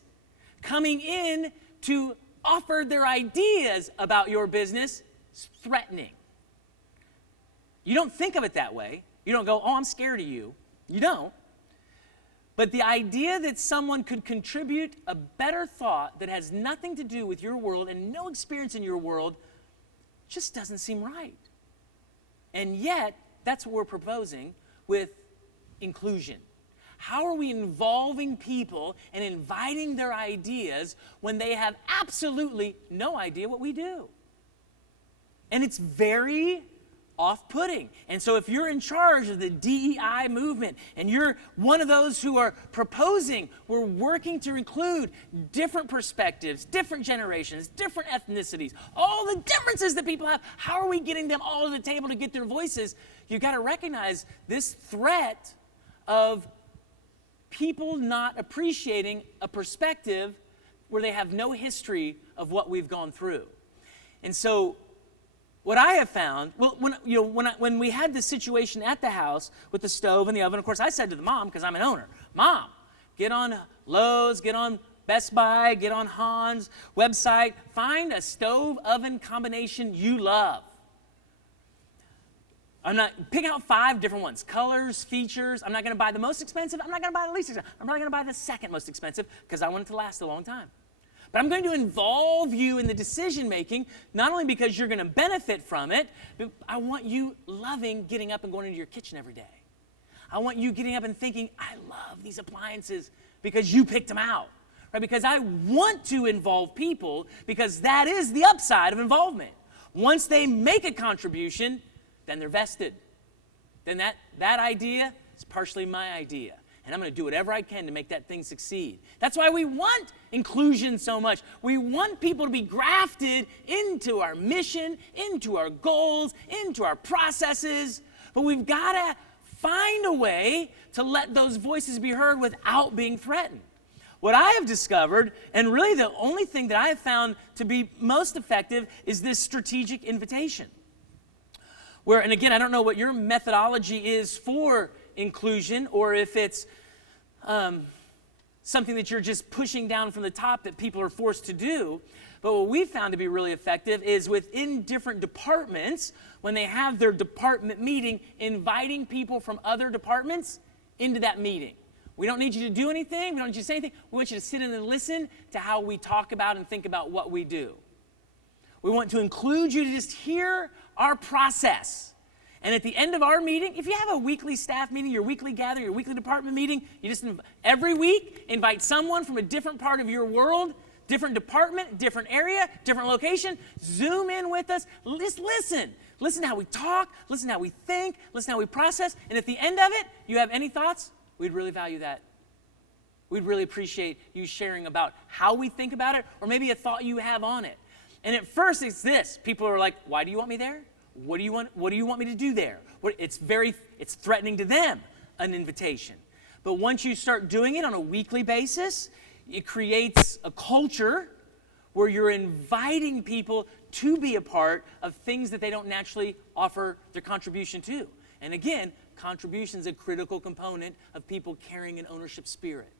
coming in to offer their ideas about your business is threatening. You don't think of it that way. You don't go, oh, I'm scared of you. You don't. But the idea that someone could contribute a better thought that has nothing to do with your world and no experience in your world just doesn't seem right. And yet, that's what we're proposing with inclusion. How are we involving people and inviting their ideas when they have absolutely no idea what we do? And it's very off-putting. And so if you're in charge of the DEI movement and you're one of those who are proposing, we're working to include different perspectives, different generations, different ethnicities, all the differences that people have, how are we getting them all to the table to get their voices? You've got to recognize this threat of people not appreciating a perspective where they have no history of what we've gone through. And so what I have found, when we had this situation at the house with the stove and the oven, of course, I said to the mom, because I'm an owner, Mom, get on Lowe's, get on Best Buy, get on Hans website, find a stove oven combination you love. Pick out 5 different ones, colors, features. I'm not going to buy the most expensive. I'm not going to buy the least expensive. I'm not going to buy the second most expensive because I want it to last a long time. But I'm going to involve you in the decision making, not only because you're going to benefit from it, but I want you loving getting up and going into your kitchen every day. I want you getting up and thinking, I love these appliances because you picked them out. Right? Because I want to involve people because that is the upside of involvement. Once they make a contribution, then they're vested. Then that idea is partially my idea. and I'm going to do whatever I can to make that thing succeed. That's why we want inclusion so much. We want people to be grafted into our mission, into our goals, into our processes, but we've got to find a way to let those voices be heard without being threatened. What I have discovered, and really the only thing that I have found to be most effective, is this strategic invitation. Where, and again, I don't know what your methodology is for inclusion, or if it's something that you're just pushing down from the top that people are forced to do. But what we found to be really effective is within different departments, when they have their department meeting, inviting people from other departments into that meeting. We don't need you to do anything. We don't need you to say anything. We want you to sit in and listen to how we talk about and think about what we do. We want to include you to just hear our process. And at the end of our meeting, if you have a weekly staff meeting, your weekly gathering, your weekly department meeting, you just every week invite someone from a different part of your world, different department, different area, different location, Zoom in with us, just listen. Listen to how we talk, listen to how we think, listen to how we process, and at the end of it, you have any thoughts? We'd really value that. We'd really appreciate you sharing about how we think about it, or maybe a thought you have on it. And at first, it's this. People are like, why do you want me there? What do you want me to do there? It's threatening to them, an invitation. But once you start doing it on a weekly basis, it creates a culture where you're inviting people to be a part of things that they don't naturally offer their contribution to. And again, contribution is a critical component of people carrying an ownership spirit.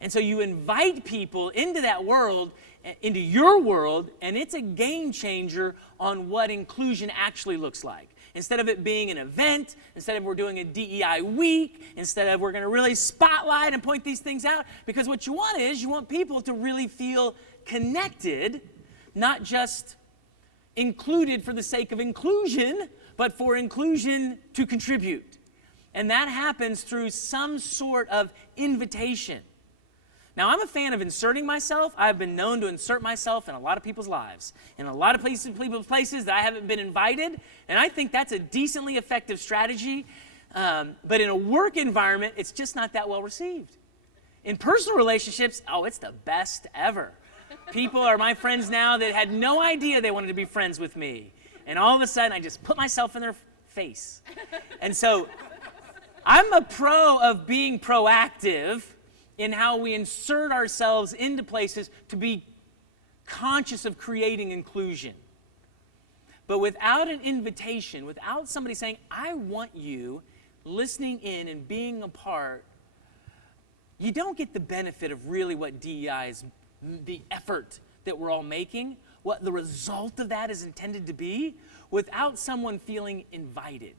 And so you invite people into that world, into your world, and it's a game changer on what inclusion actually looks like. Instead of it being an event, instead of we're doing a DEI week, instead of we're going to really spotlight and point these things out, because what you want is you want people to really feel connected, not just included for the sake of inclusion, but for inclusion to contribute. And that happens through some sort of invitation. Now, I'm a fan of inserting myself. I've been known to insert myself in a lot of people's lives, in a lot of places that I haven't been invited, and I think that's a decently effective strategy. But in a work environment, it's just not that well received. In personal relationships, oh, it's the best ever. People are my friends now that had no idea they wanted to be friends with me. And all of a sudden, I just put myself in their face. And so I'm a pro of being proactive in how we insert ourselves into places to be conscious of creating inclusion. But without an invitation, without somebody saying, I want you listening in and being a part, you don't get the benefit of really what DEI is, the effort that we're all making, what the result of that is intended to be, without someone feeling invited.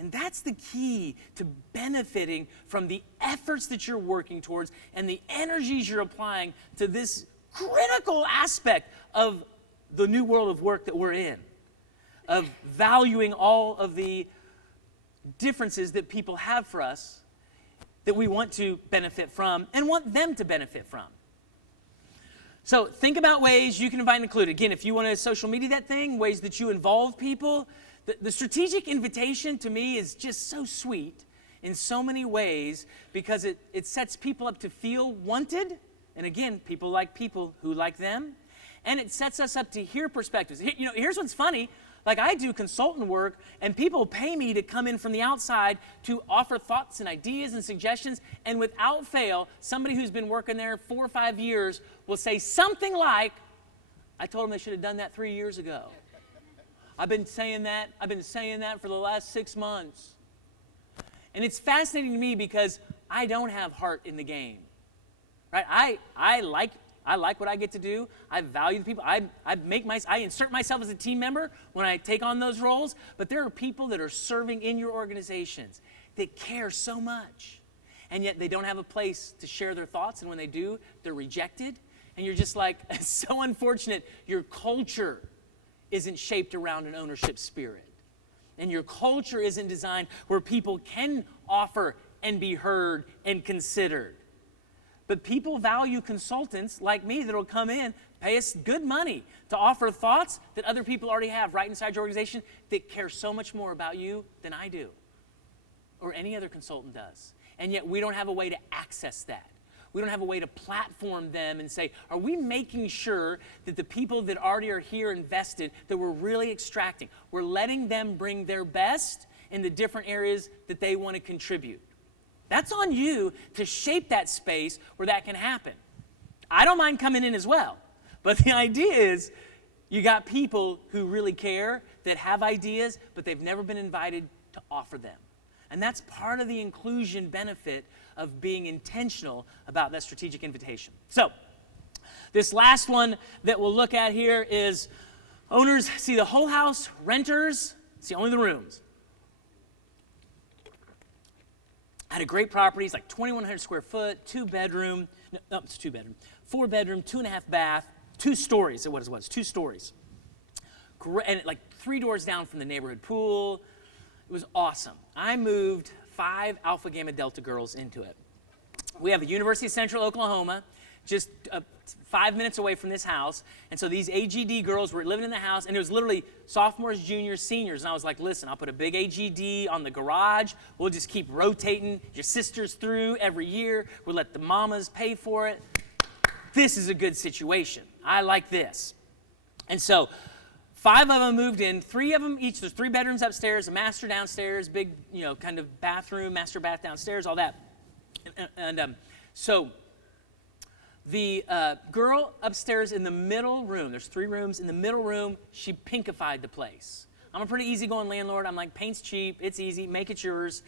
And that's the key to benefiting from the efforts that you're working towards and the energies you're applying to this critical aspect of the new world of work that we're in, of valuing all of the differences that people have for us that we want to benefit from and want them to benefit from. So think about ways you can invite and include. Again, if you want to social media that thing, ways that you involve people. The strategic invitation to me is just so sweet in so many ways because it sets people up to feel wanted. And again, people who like them. And it sets us up to hear perspectives. Here's what's funny. Like I do consultant work and people pay me to come in from the outside to offer thoughts and ideas and suggestions. And without fail, somebody who's been working there 4 or 5 years will say something like, I told them they should have done that 3 years ago. I've been saying that for the last 6 months. And it's fascinating to me because I don't have heart in the game. Right? I like what I get to do. I value the people. I insert myself as a team member when I take on those roles, but there are people that are serving in your organizations that care so much. And yet they don't have a place to share their thoughts, and when they do, they're rejected. And you're just like, it's so unfortunate. Your culture isn't shaped around an ownership spirit. And your culture isn't designed where people can offer and be heard and considered. But people value consultants like me that will come in, pay us good money to offer thoughts that other people already have right inside your organization that care so much more about you than I do. or any other consultant does. And yet we don't have a way to access that. We don't have a way to platform them and say, are we making sure that the people that already are here invested, that we're really extracting? We're letting them bring their best in the different areas that they want to contribute. That's on you to shape that space where that can happen. I don't mind coming in as well. But the idea is you got people who really care, that have ideas, but they've never been invited to offer them. And that's part of the inclusion benefit of being intentional about that strategic invitation. So, this last one that we'll look at here is owners see the whole house, renters see only the rooms. I had a great property, it's like 2,100 square foot, 2-bedroom, no, it's 2-bedroom, 4-bedroom, 2.5 bath, 2 stories, is what it was, 2 stories. And like 3 doors down from the neighborhood pool. It was awesome. I moved 5 Alpha Gamma Delta girls into it. We have the University of Central Oklahoma, just 5 minutes away from this house. And so these AGD girls were living in the house, and it was literally sophomores, juniors, seniors. And I was like, listen, I'll put a big AGD on the garage. We'll just keep rotating your sisters through every year. We'll let the mamas pay for it. This is a good situation. I like this. And so 5 of them moved in, 3 of them each. There's 3 bedrooms upstairs, a master downstairs, big, kind of bathroom, master bath downstairs, all that. So the girl upstairs in the middle room, there's 3 rooms, in the middle room, she pinkified the place. I'm a pretty easygoing landlord. I'm like, paint's cheap, it's easy, make it yours.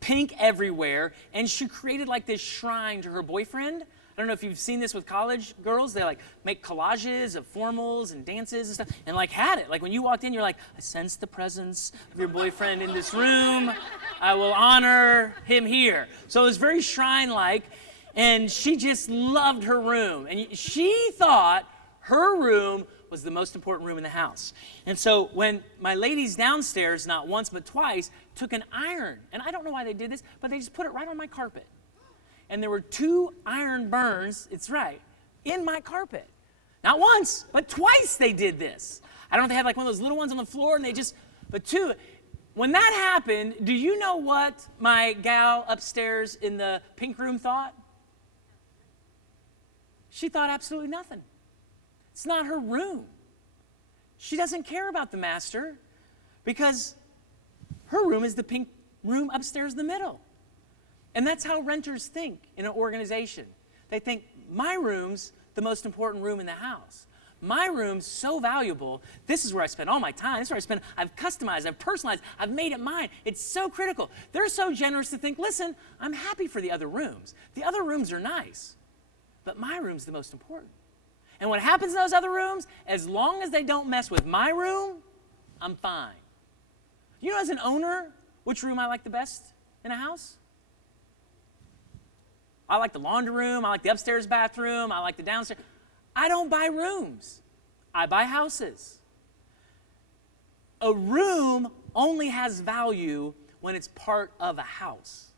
Pink everywhere. And she created like this shrine to her boyfriend. I don't know if you've seen this with college girls. They like make collages of formals and dances and stuff, and like had it. Like when you walked in, you're like, I sense the presence of your boyfriend in this room. I will honor him here. So it was very shrine-like, and she just loved her room. And she thought her room was the most important room in the house. And so when my ladies downstairs, not once but twice, took an iron, and I don't know why they did this, but they just put it right on my carpet. And there were 2 iron burns, it's right, in my carpet. Not once, but twice they did this. I don't know if they had like one of those little ones on the floor and but 2. When that happened, do you know what my gal upstairs in the pink room thought? She thought absolutely nothing. It's not her room. She doesn't care about the master because her room is the pink room upstairs in the middle. And that's how renters think in an organization. They think, my room's the most important room in the house. My room's so valuable. This is where I spend all my time. This is where I spend, I've customized, I've personalized, I've made it mine. It's so critical. They're so generous to think, listen, I'm happy for the other rooms. The other rooms are nice, but my room's the most important. And what happens in those other rooms, as long as they don't mess with my room, I'm fine. You know, as an owner, which room I like the best in a house? I like the laundry room, I like the upstairs bathroom, I like the downstairs. I don't buy rooms, I buy houses. A room only has value when it's part of a house.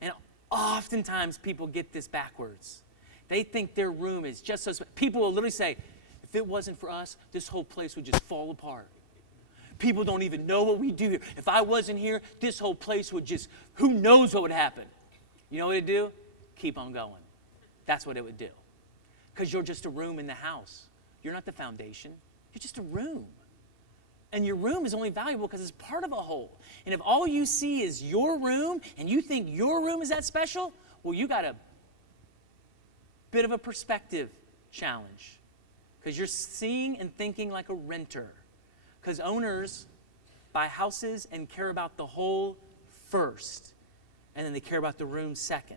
And oftentimes people get this backwards. They think their room is just so special. People will literally say, if it wasn't for us, this whole place would just fall apart. People don't even know what we do here. If I wasn't here, this whole place would just, who knows what would happen? You know what it'd do? Keep on going. That's what it would do. Because you're just a room in the house. You're not the foundation. You're just a room. And your room is only valuable because it's part of a whole. And if all you see is your room and you think your room is that special, well, you got a bit of a perspective challenge. Because you're seeing and thinking like a renter. Because owners buy houses and care about the whole first. And then they care about the room second.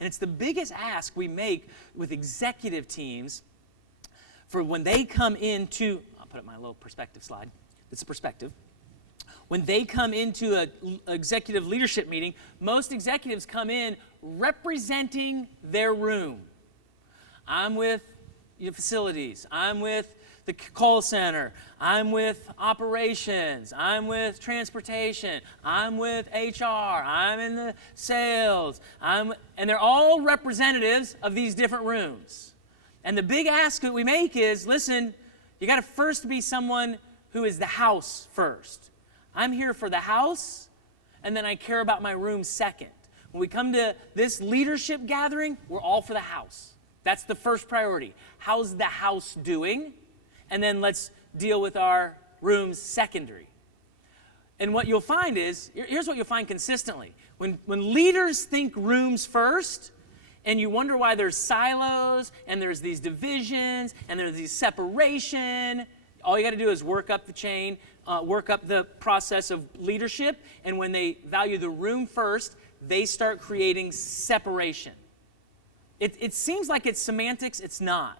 And it's the biggest ask we make with executive teams for when they come into, I'll put up my little perspective slide. It's a perspective. When they come into an executive leadership meeting, most executives come in representing their room. I'm with facilities. I'm with the call center. I'm with operations. I'm with transportation. I'm with HR. I'm in the sales. And they're all representatives of these different rooms. And the big ask that we make is, listen, you got to first be someone who is the house first. I'm here for the house, and then I care about my room second. When we come to this leadership gathering, we're all for the house. That's the first priority. How's the house doing? And then let's deal with our rooms secondary. And what you'll find is, here's what you'll find consistently. When leaders think rooms first, and you wonder why there's silos, and there's these divisions, and there's these separation, all you got to do is work up the chain, work up the process of leadership, and when they value the room first, they start creating separation. It seems like it's semantics, it's not.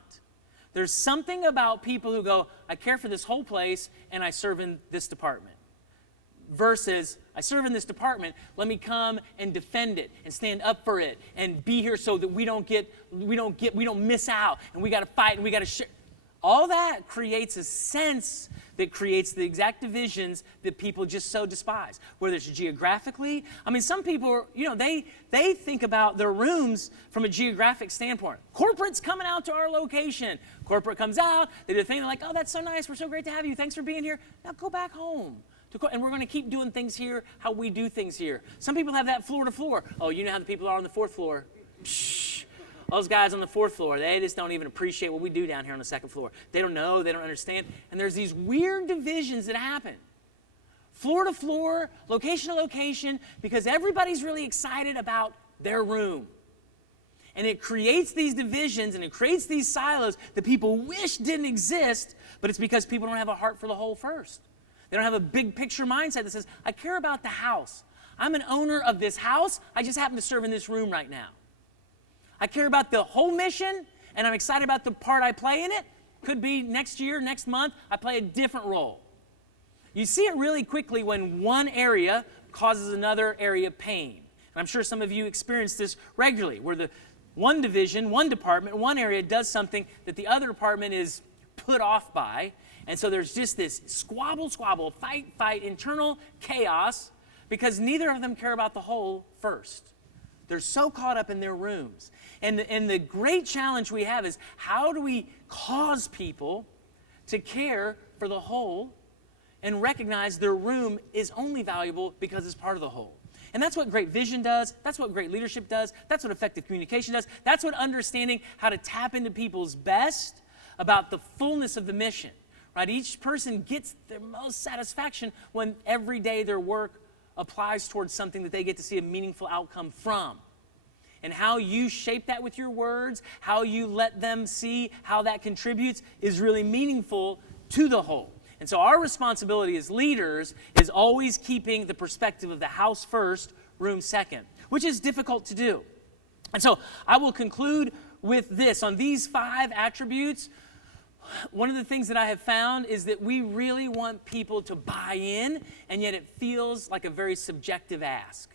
There's something about people who go, I care for this whole place, and I serve in this department. Versus, I serve in this department, let me come and defend it and stand up for it and be here so that we don't miss out, and we got to fight and we got to share. All that creates a sense that creates the exact divisions that people just so despise. Whether it's geographically, I mean, some people, they think about their rooms from a geographic standpoint. Corporate's coming out to our location. Corporate comes out, they do a thing, they're like, oh, that's so nice, we're so great to have you, thanks for being here. Now go back home. And we're going to keep doing things here how we do things here. Some people have that floor to floor. Oh, you know how the people are on the fourth floor? Psh, those guys on the fourth floor, they just don't even appreciate what we do down here on the second floor. They don't know, they don't understand. And there's these weird divisions that happen. Floor to floor, location to location, because everybody's really excited about their room. And it creates these divisions and it creates these silos that people wish didn't exist, but it's because people don't have a heart for the whole first. They don't have a big picture mindset that says, I care about the house. I'm an owner of this house. I just happen to serve in this room right now. I care about the whole mission, and I'm excited about the part I play in it. Could be next year, next month, I play a different role. You see it really quickly when one area causes another area pain. And I'm sure some of you experience this regularly, where the one division, one department, one area does something that the other department is put off by. And so there's just this squabble, fight, internal chaos, because neither of them care about the whole first. They're so caught up in their rooms. And the great challenge we have is, how do we cause people to care for the whole and recognize their room is only valuable because it's part of the whole? And that's what great vision does. That's what great leadership does. That's what effective communication does. That's what understanding how to tap into people's best about the fullness of the mission. Right? Each person gets their most satisfaction when every day their work applies towards something that they get to see a meaningful outcome from. And how you shape that with your words, how you let them see how that contributes, is really meaningful to the whole. And so our responsibility as leaders is always keeping the perspective of the house first, room second, which is difficult to do. And so I will conclude with this. On these 5 attributes, one of the things that I have found is that we really want people to buy in, and yet it feels like a very subjective ask.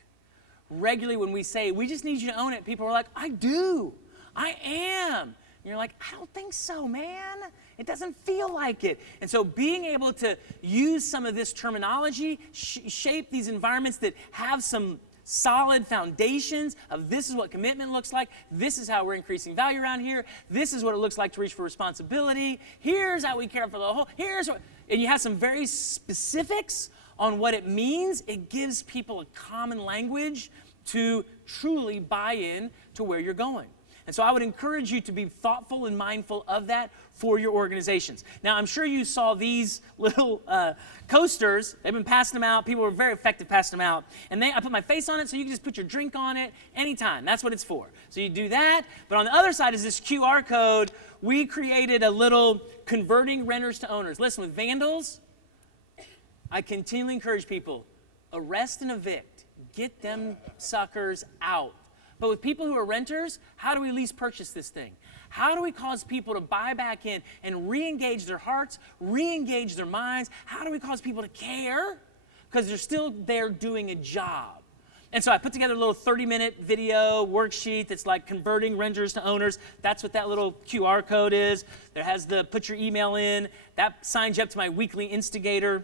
Regularly when we say, we just need you to own it, people are like, I do, I am. And you're like, I don't think so, man. It doesn't feel like it. And so being able to use some of this terminology, shape these environments that have some solid foundations of this is what commitment looks like, this is how we're increasing value around here, this is what it looks like to reach for responsibility, here's how we care for the whole, and you have some very specifics on what it means. It gives people a common language to truly buy in to where you're going. And so I would encourage you to be thoughtful and mindful of that for your organizations. Now, I'm sure you saw these little coasters. They've been passing them out. People were very effective passing them out. And I put my face on it so you can just put your drink on it anytime. That's what it's for. So you do that. But on the other side is this QR code. We created a little converting renters to owners. Listen, with vandals, I continually encourage people, arrest and evict. Get them suckers out. But with people who are renters, how do we lease purchase this thing? How do we cause people to buy back in and re-engage their hearts, re-engage their minds? How do we cause people to care? Because they're still there doing a job. And so I put together a little 30-minute video worksheet that's like converting renters to owners. That's what that little QR code is. There has the put your email in. That signs you up to my weekly instigator,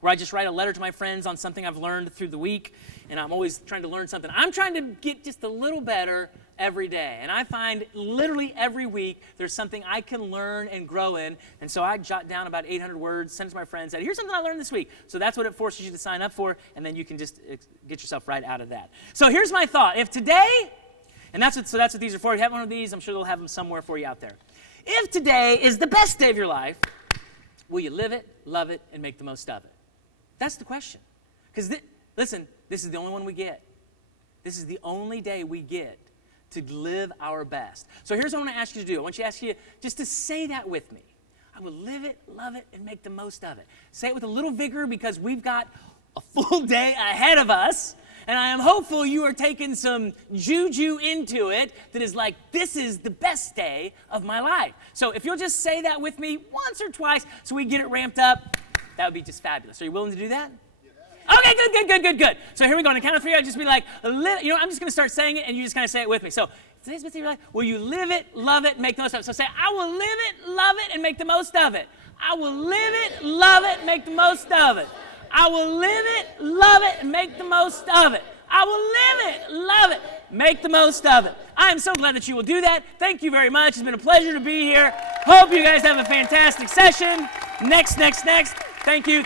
where I just write a letter to my friends on something I've learned through the week, and I'm always trying to learn something. I'm trying to get just a little better every day. And I find literally every week there's something I can learn and grow in. And so I jot down about 800 words, send it to my friends, said, here's something I learned this week. So that's what it forces you to sign up for, and then you can just get yourself right out of that. So here's my thought. If today, and that's what these are for. If you have one of these, I'm sure they'll have them somewhere for you out there. If today is the best day of your life, will you live it, love it, and make the most of it? That's the question. Because listen, this is the only one we get. This is the only day we get to live our best. So here's what I want to ask you to do. I want you to ask you just to say that with me. I will live it, love it, and make the most of it. Say it with a little vigor because we've got a full day ahead of us. And I am hopeful you are taking some juju into it that is like, this is the best day of my life. So if you'll just say that with me once or twice so we get it ramped up, that would be just fabulous. Are you willing to do that? Okay, good. So here we go. On the count of three, I'll just be like, I'm just going to start saying it, and you just kind of say it with me. So today's best day of your life. Will you live it, love it, make the most of it? So say, I will live it, love it, and make the most of it. I will live it, love it, and make the most of it. I will live it, love it, and make the most of it. I will live it, love it, make the most of it. I am so glad that you will do that. Thank you very much. It's been a pleasure to be here. Hope you guys have a fantastic session. Next. Thank you.